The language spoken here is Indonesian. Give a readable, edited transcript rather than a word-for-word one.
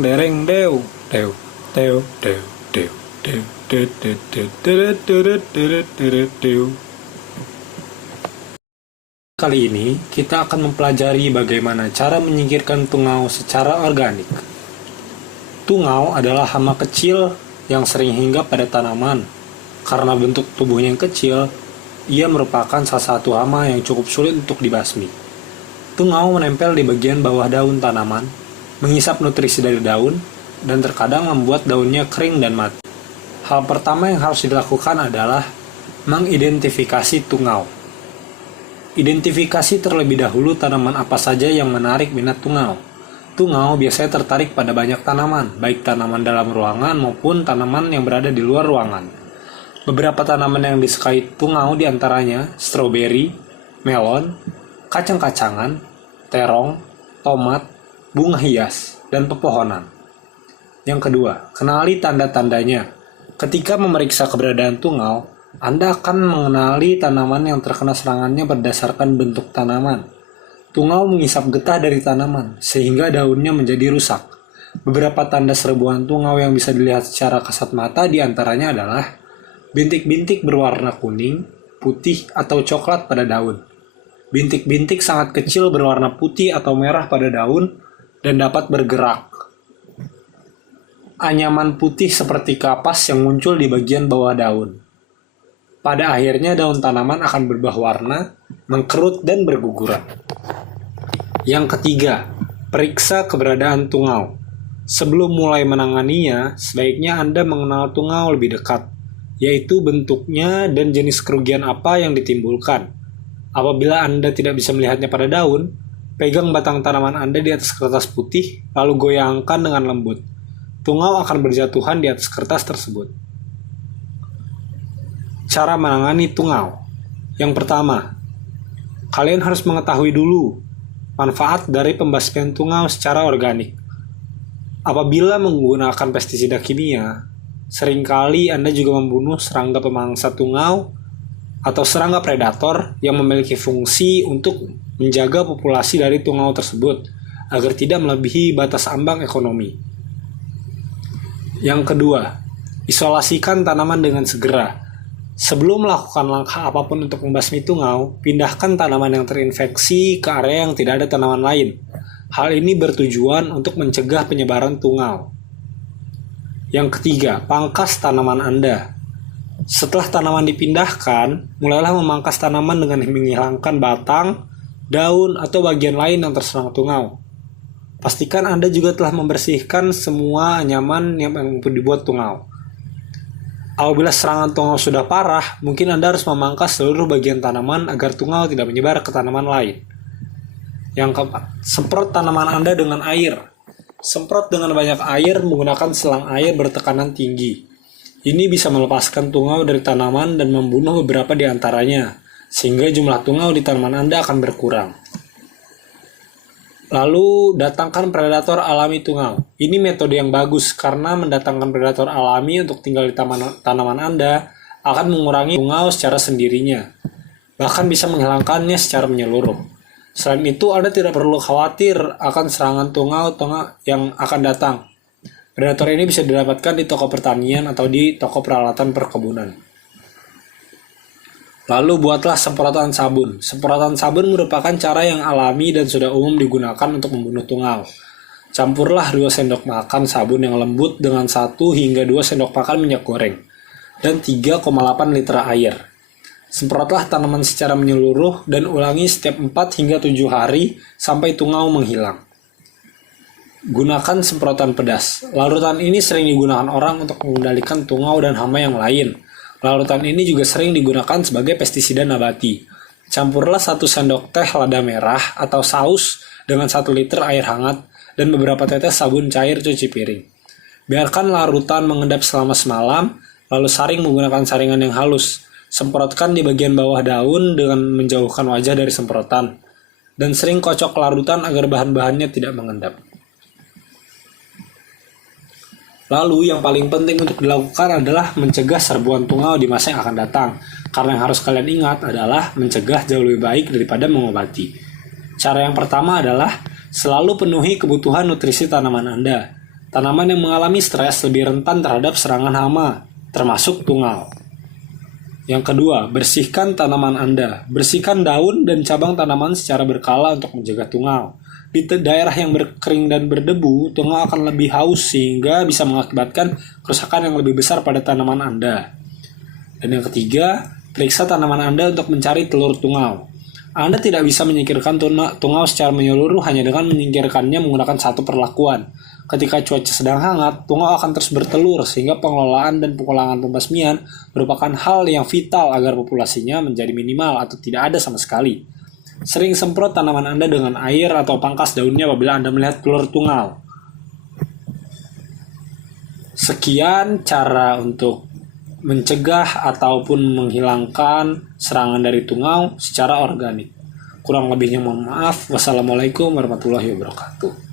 Dereng deu deu deu deu deu deu deu deu deu deu deu deu deu deu. Kali ini kita akan mempelajari bagaimana cara menyingkirkan tungau secara organik. Tungau adalah hama kecil yang sering hinggap pada tanaman. Karena bentuk tubuhnya yang kecil, ia merupakan salah satu hama yang cukup sulit untuk dibasmi. Tungau menempel di bagian bawah daun tanaman, menghisap nutrisi dari daun, dan terkadang membuat daunnya kering dan mati. Hal pertama yang harus dilakukan adalah mengidentifikasi tungau. Identifikasi terlebih dahulu tanaman apa saja yang menarik minat tungau. Tungau biasanya tertarik pada banyak tanaman, baik tanaman dalam ruangan maupun tanaman yang berada di luar ruangan. Beberapa tanaman yang disukai tungau diantaranya stroberi, melon, kacang-kacangan, terong, tomat, bunga hias, dan pepohonan. Yang kedua, kenali tanda-tandanya. Ketika memeriksa keberadaan tungau, Anda akan mengenali tanaman yang terkena serangannya berdasarkan bentuk tanaman. Tungau mengisap getah dari tanaman, sehingga daunnya menjadi rusak. Beberapa tanda serbuan tungau yang bisa dilihat secara kasat mata diantaranya adalah bintik-bintik berwarna kuning, putih, atau coklat pada daun. Bintik-bintik sangat kecil berwarna putih atau merah pada daun dan dapat bergerak. Anyaman putih seperti kapas yang muncul di bagian bawah daun. Pada akhirnya daun tanaman akan berubah warna, mengkerut, dan berguguran. Yang ketiga, periksa keberadaan tungau. Sebelum mulai menanganinya, sebaiknya Anda mengenal tungau lebih dekat, yaitu bentuknya dan jenis kerugian apa yang ditimbulkan. Apabila Anda tidak bisa melihatnya pada daun, pegang batang tanaman Anda di atas kertas putih, lalu goyangkan dengan lembut. Tungau akan berjatuhan di atas kertas tersebut. Cara menangani tungau. Yang pertama, kalian harus mengetahui dulu manfaat dari pembasmian tungau secara organik. Apabila menggunakan pestisida kimia, seringkali Anda juga membunuh serangga pemangsa tungau atau serangga predator yang memiliki fungsi untuk menjaga populasi dari tungau tersebut agar tidak melebihi batas ambang ekonomi. Yang kedua, isolasikan tanaman dengan segera. Sebelum melakukan langkah apapun untuk membasmi tungau, pindahkan tanaman yang terinfeksi ke area yang tidak ada tanaman lain. Hal ini bertujuan untuk mencegah penyebaran tungau. Yang ketiga, pangkas tanaman Anda. Setelah tanaman dipindahkan, mulailah memangkas tanaman dengan menghilangkan batang, daun, atau bagian lain yang terserang tungau. Pastikan Anda juga telah membersihkan semua anyaman yang dibuat tungau. Apabila serangan tungau sudah parah, mungkin Anda harus memangkas seluruh bagian tanaman agar tungau tidak menyebar ke tanaman lain. Yang keempat, semprot tanaman Anda dengan air. Semprot dengan banyak air menggunakan selang air bertekanan tinggi. Ini bisa melepaskan tungau dari tanaman dan membunuh beberapa di antaranya, sehingga jumlah tungau di tanaman Anda akan berkurang. Lalu, datangkan predator alami tungau. Ini metode yang bagus karena mendatangkan predator alami untuk tinggal di tanaman Anda akan mengurangi tungau secara sendirinya, bahkan bisa menghilangkannya secara menyeluruh. Selain itu, Anda tidak perlu khawatir akan serangan tungau yang akan datang. Predator ini bisa didapatkan di toko pertanian atau di toko peralatan perkebunan. Lalu buatlah semprotan sabun. Semprotan sabun merupakan cara yang alami dan sudah umum digunakan untuk membunuh tungau. Campurlah 2 sendok makan sabun yang lembut dengan 1 hingga 2 sendok makan minyak goreng dan 3,8 liter air. Semprotlah tanaman secara menyeluruh dan ulangi setiap 4 hingga 7 hari sampai tungau menghilang. Gunakan semprotan pedas. Larutan ini sering digunakan orang untuk mengendalikan tungau dan hama yang lain. Larutan ini juga sering digunakan sebagai pestisida nabati. Campurlah 1 sendok teh lada merah atau saus dengan 1 liter air hangat dan beberapa tetes sabun cair cuci piring. Biarkan larutan mengendap selama semalam, lalu saring menggunakan saringan yang halus. Semprotkan di bagian bawah daun dengan menjauhkan wajah dari semprotan. Dan sering kocok larutan agar bahan-bahannya tidak mengendap. Lalu yang paling penting untuk dilakukan adalah mencegah serbuan tungau di masa yang akan datang. Karena yang harus kalian ingat adalah mencegah jauh lebih baik daripada mengobati. Cara yang pertama adalah selalu penuhi kebutuhan nutrisi tanaman Anda. Tanaman yang mengalami stres lebih rentan terhadap serangan hama, termasuk tungau. Yang kedua, bersihkan tanaman Anda. Bersihkan daun dan cabang tanaman secara berkala untuk menjaga tungau. Di daerah yang berkering dan berdebu, tungau akan lebih haus sehingga bisa mengakibatkan kerusakan yang lebih besar pada tanaman Anda. Dan yang ketiga, periksa tanaman Anda untuk mencari telur tungau. Anda tidak bisa menyingkirkan tungau secara menyeluruh hanya dengan menyingkirkannya menggunakan satu perlakuan. Ketika cuaca sedang hangat, tungau akan terus bertelur sehingga pengelolaan dan pengulangan pembasmian merupakan hal yang vital agar populasinya menjadi minimal atau tidak ada sama sekali. Sering semprot tanaman Anda dengan air atau pangkas daunnya apabila Anda melihat telur tungau. Sekian cara untuk mencegah ataupun menghilangkan serangan dari tungau secara organik. Kurang lebihnya mohon maaf. Wassalamualaikum warahmatullahi wabarakatuh.